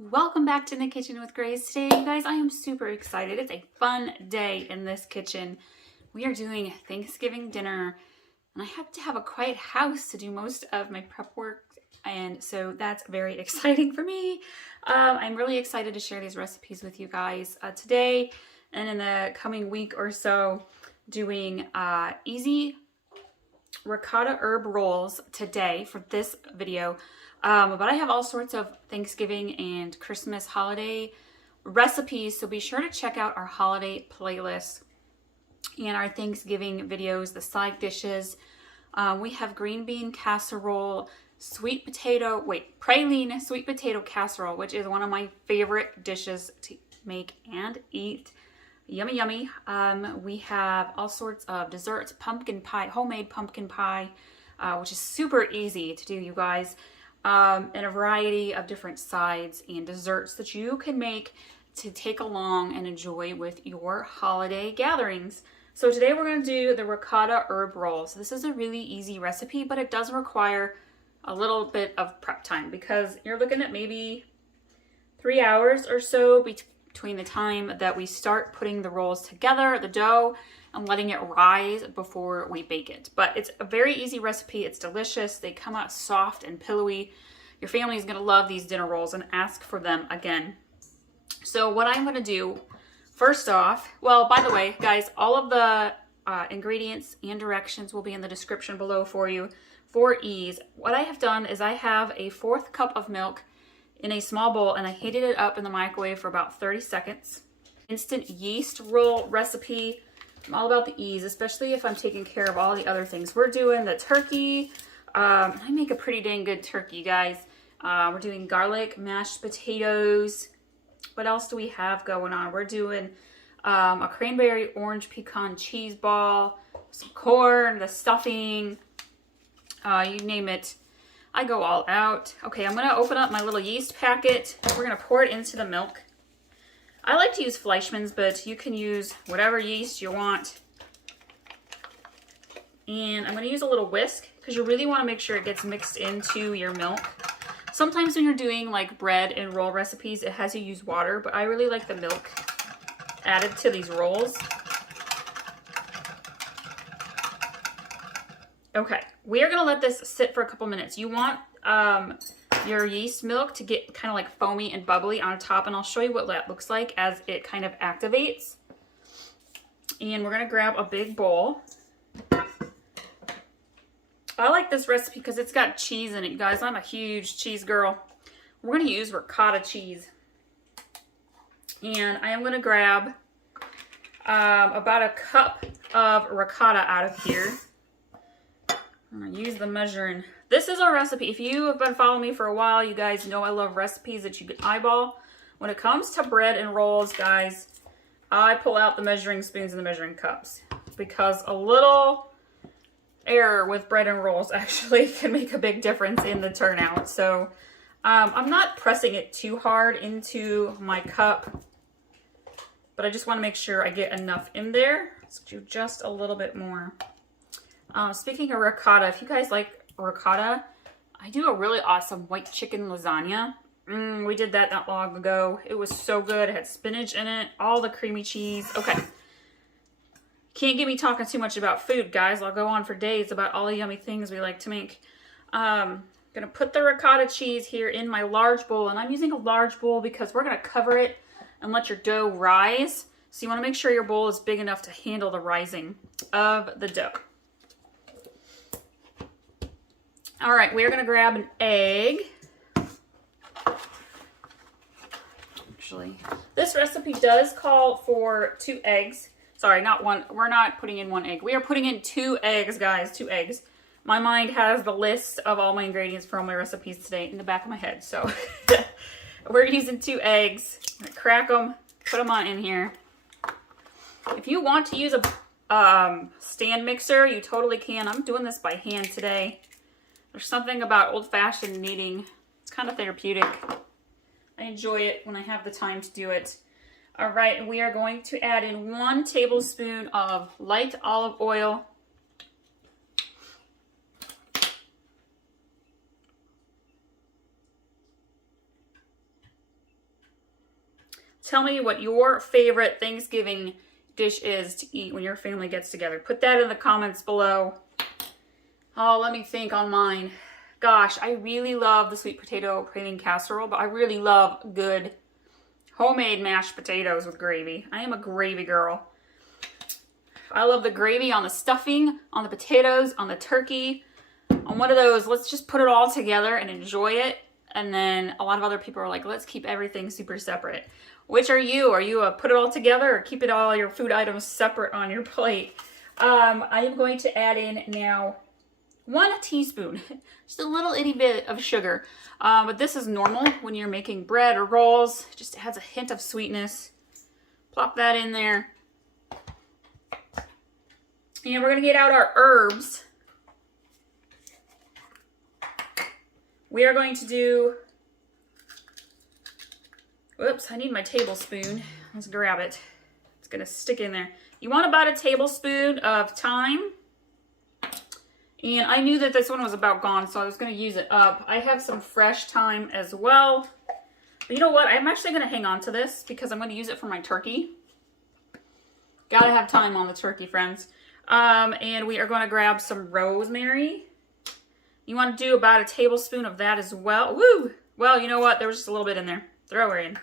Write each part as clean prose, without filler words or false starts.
Welcome back to In the Kitchen with Grace. Today, you guys, I am super excited. It's a fun day in this kitchen. We are doing Thanksgiving dinner, and I have to have a quiet house to do most of my prep work, and so that's very exciting for me. I'm really excited to share these recipes with you guys today and in the coming week or so, doing easy ricotta herb rolls today for this video. But I have all sorts of Thanksgiving and Christmas holiday recipes, so be sure to check out our holiday playlist and our Thanksgiving videos, the side dishes. We have green bean casserole, praline sweet potato casserole, which is one of my favorite dishes to make and eat. Yummy, yummy. We have all sorts of desserts, pumpkin pie, homemade pumpkin pie, which is super easy to do, you guys. And a variety of different sides and desserts that you can make to take along and enjoy with your holiday gatherings. So today we're going to do the ricotta herb roll. So this is a really easy recipe, but it does require a little bit of prep time because you're looking at maybe 3 hours or so between the time that we start putting the rolls together, the dough, and letting it rise before we bake it. But it's a very easy recipe. It's delicious. They come out soft and pillowy. Your family is going to love these dinner rolls and ask for them again. So what I'm going to do first off, well, by the way, guys, all of the ingredients and directions will be in the description below for you for ease. What I have done is I have a 1/4 cup of milk in a small bowl, and I heated it up in the microwave for about 30 seconds. Instant yeast roll recipe. I'm all about the ease, especially if I'm taking care of all the other things. We're doing the turkey. I make a pretty dang good turkey, guys. We're doing garlic, mashed potatoes. What else do we have going on? We're doing a cranberry orange pecan cheese ball, some corn, the stuffing, you name it. I go all out. Okay, I'm going to open up my little yeast packet. We're going to pour it into the milk. I like to use Fleischmann's, but you can use whatever yeast you want. And I'm going to use a little whisk because you really want to make sure it gets mixed into your milk. Sometimes when you're doing like bread and roll recipes, it has you use water, but I really like the milk added to these rolls. Okay, we are going to let this sit for a couple minutes. You want your yeast milk to get kind of like foamy and bubbly on top, and I'll show you what that looks like as it kind of activates. And we're going to grab a big bowl. I like this recipe because it's got cheese in it, you guys. I'm a huge cheese girl. We're going to use ricotta cheese. And I am going to grab about a cup of ricotta out of here. I'm going to use the measuring. This is a recipe. If you have been following me for a while, you guys know I love recipes that you can eyeball. When it comes to bread and rolls, guys, I pull out the measuring spoons and the measuring cups because a little error with bread and rolls actually can make a big difference in the turnout. So I'm not pressing it too hard into my cup, but I just want to make sure I get enough in there. Let's do just a little bit more. Speaking of ricotta, if you guys like ricotta, I do a really awesome white chicken lasagna. We did that not long ago. It was so good. It had spinach in it, all the creamy cheese. Okay. Can't get me talking too much about food, guys. I'll go on for days about all the yummy things we like to make. Gonna put the ricotta cheese here in my large bowl, and I'm using a large bowl because we're gonna cover it and let your dough rise. So you wanna make sure your bowl is big enough to handle the rising of the dough. All right, we're gonna grab an egg. Actually, this recipe does call for 2 eggs. Sorry, not one. We're not putting in 1 egg. We are putting in 2 eggs, guys, 2 eggs. My mind has the list of all my ingredients for all my recipes today in the back of my head. So we're using 2 eggs. I'm gonna crack them, put them on in here. If you want to use a stand mixer, you totally can. I'm doing this by hand today. There's something about old-fashioned kneading. It's kind of therapeutic. I enjoy it when I have the time to do it. All right, and we are going to add in 1 tablespoon of light olive oil. Tell me what your favorite Thanksgiving dish is to eat when your family gets together. Put that in the comments below. Oh, let me think on mine. Gosh, I really love the sweet potato praline casserole, but I really love good homemade mashed potatoes with gravy. I am a gravy girl. I love the gravy on the stuffing, on the potatoes, on the turkey, on one of those. Let's just put it all together and enjoy it. And then a lot of other people are like, let's keep everything super separate. Which are you? Are you a put it all together or keep it all your food items separate on your plate? I am going to add in now 1 teaspoon, just a little itty bit of sugar. But this is normal when you're making bread or rolls. It just adds a hint of sweetness. Plop that in there. And we're gonna get out our herbs. We are going to do, whoops, I need my tablespoon. Let's grab it. It's gonna stick in there. You want about a tablespoon of thyme. And I knew that this one was about gone, so I was gonna use it up. I have some fresh thyme as well. But you know what? I'm actually gonna hang on to this because I'm gonna use it for my turkey. Gotta have thyme on the turkey, friends. And we are gonna grab some rosemary. You want to do about a tablespoon of that as well. Woo! Well, you know what? There was just a little bit in there. Throw her in.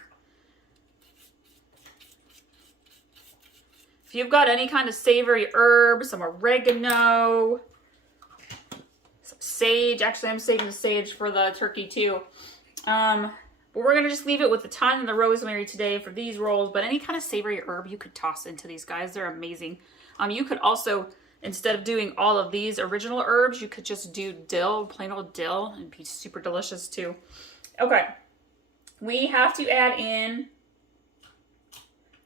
If you've got any kind of savory herb, some oregano, some sage. Actually, I'm saving the sage for the turkey too. But we're going to just leave it with the thyme and the rosemary today for these rolls. But any kind of savory herb you could toss into these guys. They're amazing. You could also, instead of doing all of these original herbs, you could just do dill, plain old dill, and be super delicious too. Okay, we have to add in,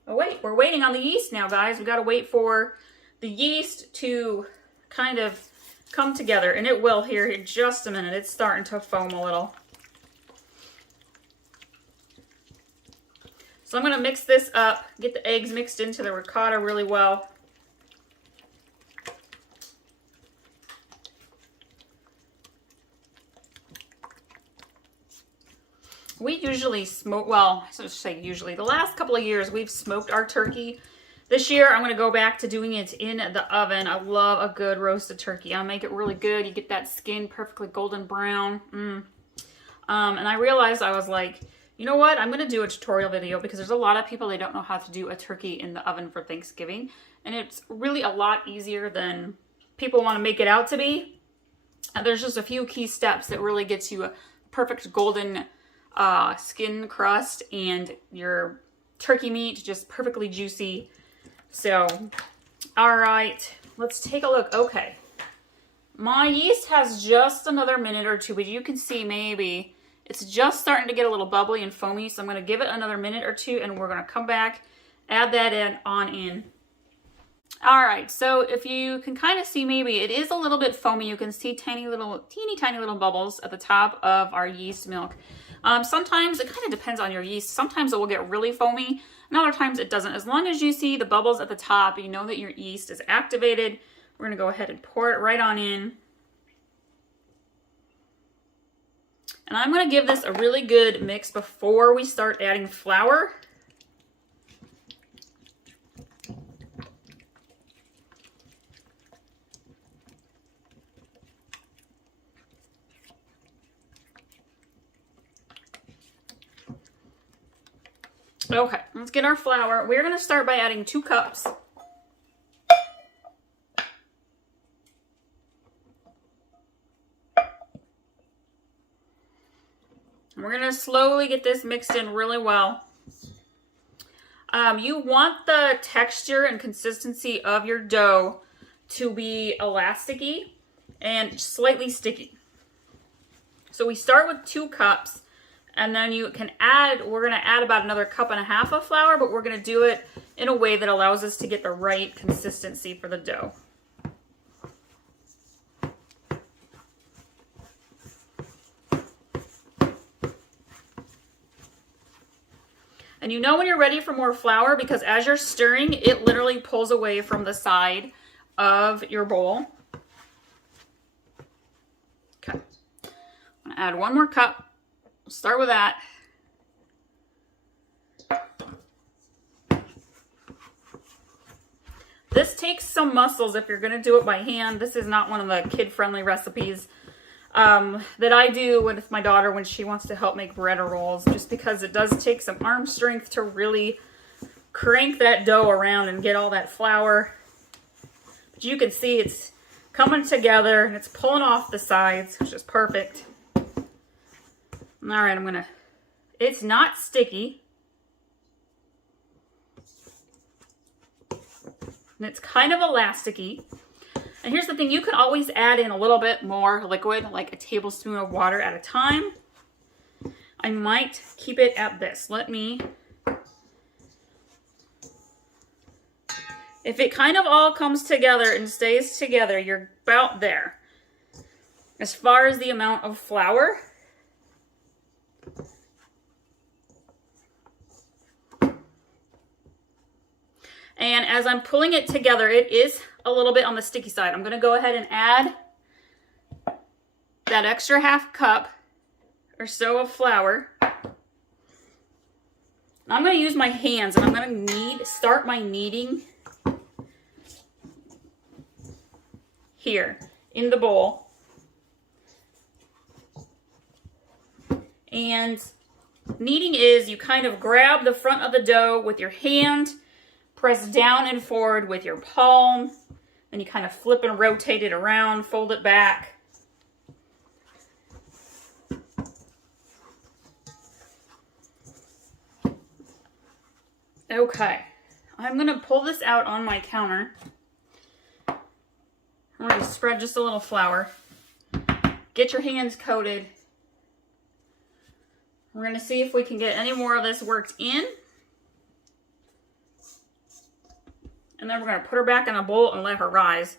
oh wait, we're waiting on the yeast now, guys. We got to wait for the yeast to kind of come together, and it will here in just a minute. It's starting to foam a little. So I'm going to mix this up, get the eggs mixed into the ricotta really well. We usually smoke, well, I should say usually, the last couple of years we've smoked our turkey. This year I'm going to go back to doing it in the oven. I love a good roasted turkey. I'll make it really good. You get that skin perfectly golden brown. And I realized, I was like, you know what? I'm going to do a tutorial video because there's a lot of people, they don't know how to do a turkey in the oven for Thanksgiving. And it's really a lot easier than people want to make it out to be. And there's just a few key steps that really gets you a perfect golden skin crust and your turkey meat just perfectly juicy. So, all right, let's take a look. Okay, my yeast has just another minute or two, but you can see maybe it's just starting to get a little bubbly and foamy. So I'm going to give it another minute or two, and we're going to come back, add that in. All right, so if you can kind of see, maybe it is a little bit foamy. You can see teeny tiny little bubbles at the top of our yeast milk. Sometimes it kind of depends on your yeast. Sometimes it will get really foamy, and other times it doesn't. As long as you see the bubbles at the top, you know that your yeast is activated. We're going to go ahead and pour it right on in. And I'm going to give this a really good mix before we start adding flour. Okay, let's get our flour. We're going to start by adding 2 cups. And we're going to slowly get this mixed in really well. You want the texture and consistency of your dough to be elasticy and slightly sticky. So we start with 2 cups. And then you can add, we're going to add about another 1.5 cups of flour, but we're going to do it in a way that allows us to get the right consistency for the dough. And you know when you're ready for more flour, because as you're stirring, it literally pulls away from the side of your bowl. Okay. I'm going to add 1 more cup. We'll start with that. This takes some muscles if you're going to do it by hand. This is not one of the kid-friendly recipes that I do with my daughter when she wants to help make bread or rolls, just because it does take some arm strength to really crank that dough around and get all that flour. But you can see it's coming together and it's pulling off the sides, which is perfect. All right, it's not sticky. And it's kind of elasticy. And here's the thing, you can always add in a little bit more liquid, like a tablespoon of water at a time. I might keep it at this. If it kind of all comes together and stays together, you're about there. As far as the amount of flour, and as I'm pulling it together, it is a little bit on the sticky side. I'm going to go ahead and add that extra half cup or so of flour. I'm going to use my hands and I'm going to start my kneading here in the bowl. And kneading is you kind of grab the front of the dough with your hand, press down and forward with your palm, then you kind of flip and rotate it around, fold it back. Okay, I'm going to pull this out on my counter. I'm going to spread just a little flour. Get your hands coated. We're going to see if we can get any more of this worked in. And then we're going to put her back in a bowl and let her rise.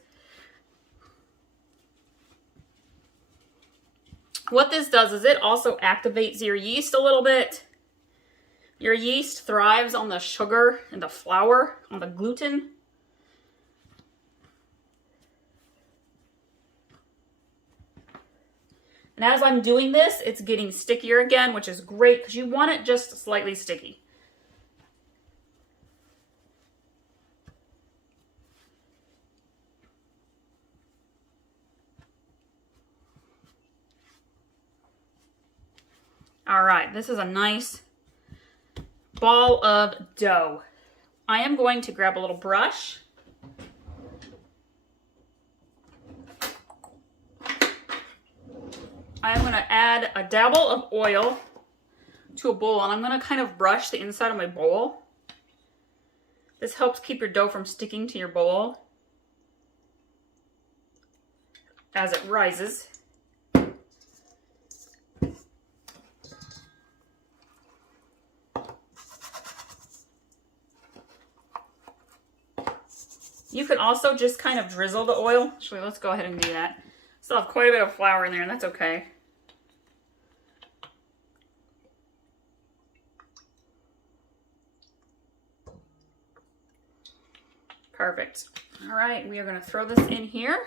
What this does is it also activates your yeast a little bit. Your yeast thrives on the sugar and the flour, on the gluten. And as I'm doing this, it's getting stickier again, which is great because you want it just slightly sticky. All right, this is a nice ball of dough. I am going to grab a little brush. I'm going to add a dabble of oil to a bowl, and I'm going to kind of brush the inside of my bowl. This helps keep your dough from sticking to your bowl as it rises. You can also just kind of drizzle the oil. Actually, let's go ahead and do that. Still have quite a bit of flour in there, and that's okay. Perfect. All right, we are going to throw this in here.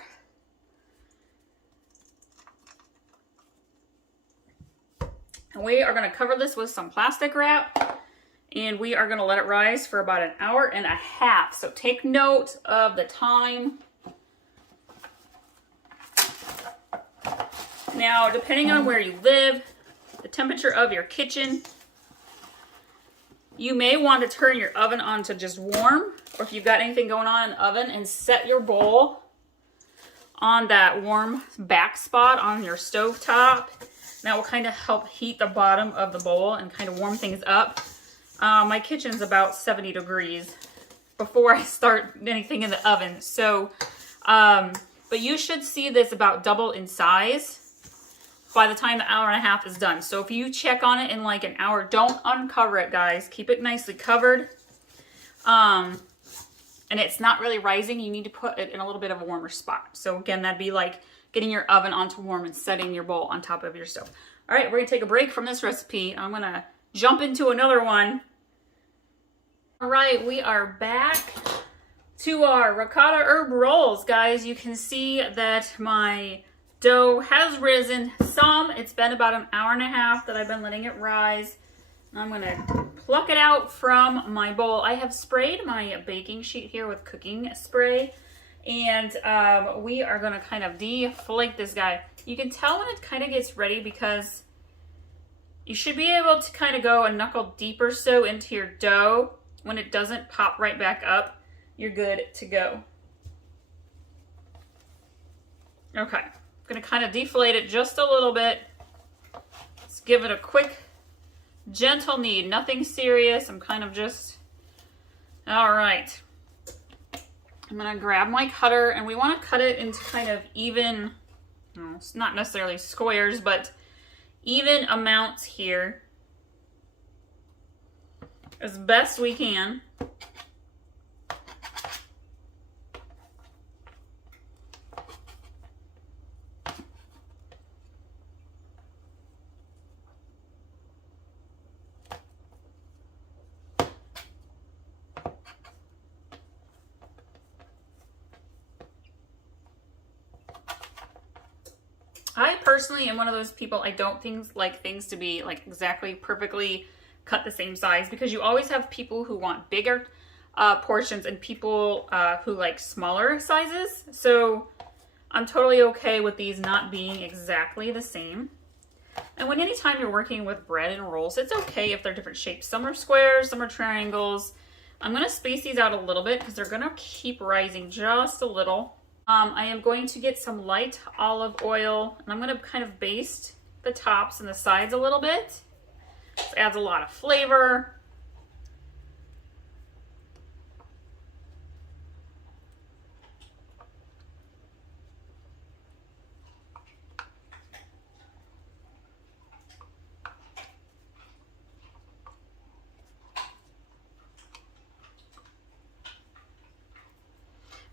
And we are going to cover this with some plastic wrap. And we are going to let it rise for about 1.5 hours. So take note of the time. Now, depending on where you live, the temperature of your kitchen, you may want to turn your oven on to just warm. Or if you've got anything going on in the oven, and set your bowl on that warm back spot on your stove top. That will kind of help heat the bottom of the bowl and kind of warm things up. My kitchen's about 70 degrees before I start anything in the oven. So, but you should see this about double in size by the time the 1.5 hours is done. So if you check on it in like an hour, don't uncover it, guys. Keep it nicely covered. And it's not really rising. You need to put it in a little bit of a warmer spot. So again, that'd be like getting your oven onto warm and setting your bowl on top of your stove. All right, we're gonna take a break from this recipe. I'm gonna jump into another one. All right, we are back to our ricotta herb rolls, guys. You can see that my dough has risen some. It's been about 1.5 hours that I've been letting it rise. I'm gonna pluck it out from my bowl. I have sprayed my baking sheet here with cooking spray, and we are gonna kind of deflate this guy. You can tell when it kind of gets ready because you should be able to kind of go a knuckle deep or so into your dough. When it doesn't pop right back up, you're good to go. Okay, I'm gonna kind of deflate it just a little bit. Let's give it a quick, gentle knead, nothing serious. I'm kind of just, all right. I'm gonna grab my cutter, and we wanna cut it into kind of even, it's not necessarily squares, but even amounts here as best we can. I personally am one of those people, I don't like things to be like exactly perfectly cut the same size, because you always have people who want bigger portions and people who like smaller sizes. So I'm totally okay with these not being exactly the same. And when anytime you're working with bread and rolls, it's okay if they're different shapes. Some are squares, some are triangles. I'm gonna space these out a little bit because they're gonna keep rising just a little. I am going to get some light olive oil, and I'm going to kind of baste the tops and the sides a little bit. This adds a lot of flavor.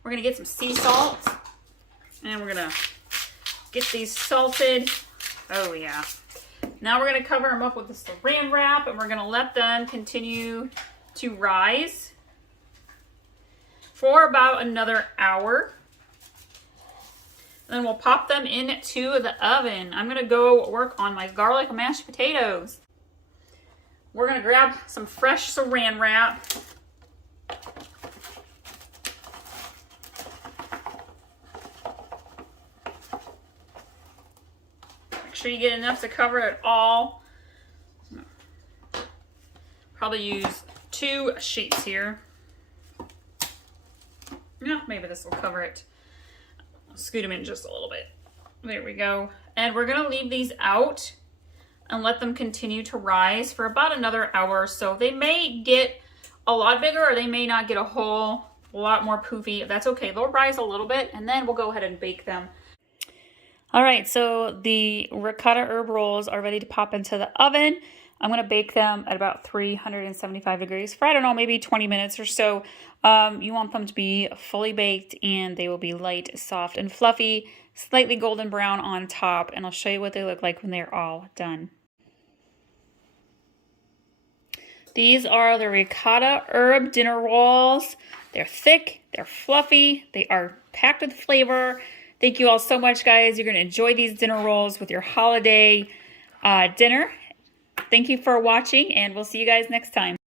We're gonna get some sea salt, and we're gonna get these salted. Oh yeah. Now we're gonna cover them up with the saran wrap, and we're gonna let them continue to rise for about another hour. Then we'll pop them into the oven. I'm gonna go work on my garlic mashed potatoes. We're gonna grab some fresh saran wrap. Make sure you get enough to cover it all. Probably use 2 sheets here. Yeah, maybe this will cover it. I'll scoot them in just a little bit. There we go. And we're gonna leave these out and let them continue to rise for about another hour or so. They may get a lot bigger, or they may not get a whole lot more poofy. That's okay. They'll rise a little bit, and then we'll go ahead and bake them. All right, so the ricotta herb rolls are ready to pop into the oven. I'm gonna bake them at about 375 degrees for, I don't know, maybe 20 minutes or so. You want them to be fully baked, and they will be light, soft, and fluffy, slightly golden brown on top, and I'll show you what they look like when they're all done. These are the ricotta herb dinner rolls. They're thick, they're fluffy, they are packed with flavor. Thank you all so much, guys. You're going to enjoy these dinner rolls with your holiday dinner. Thank you for watching, and we'll see you guys next time.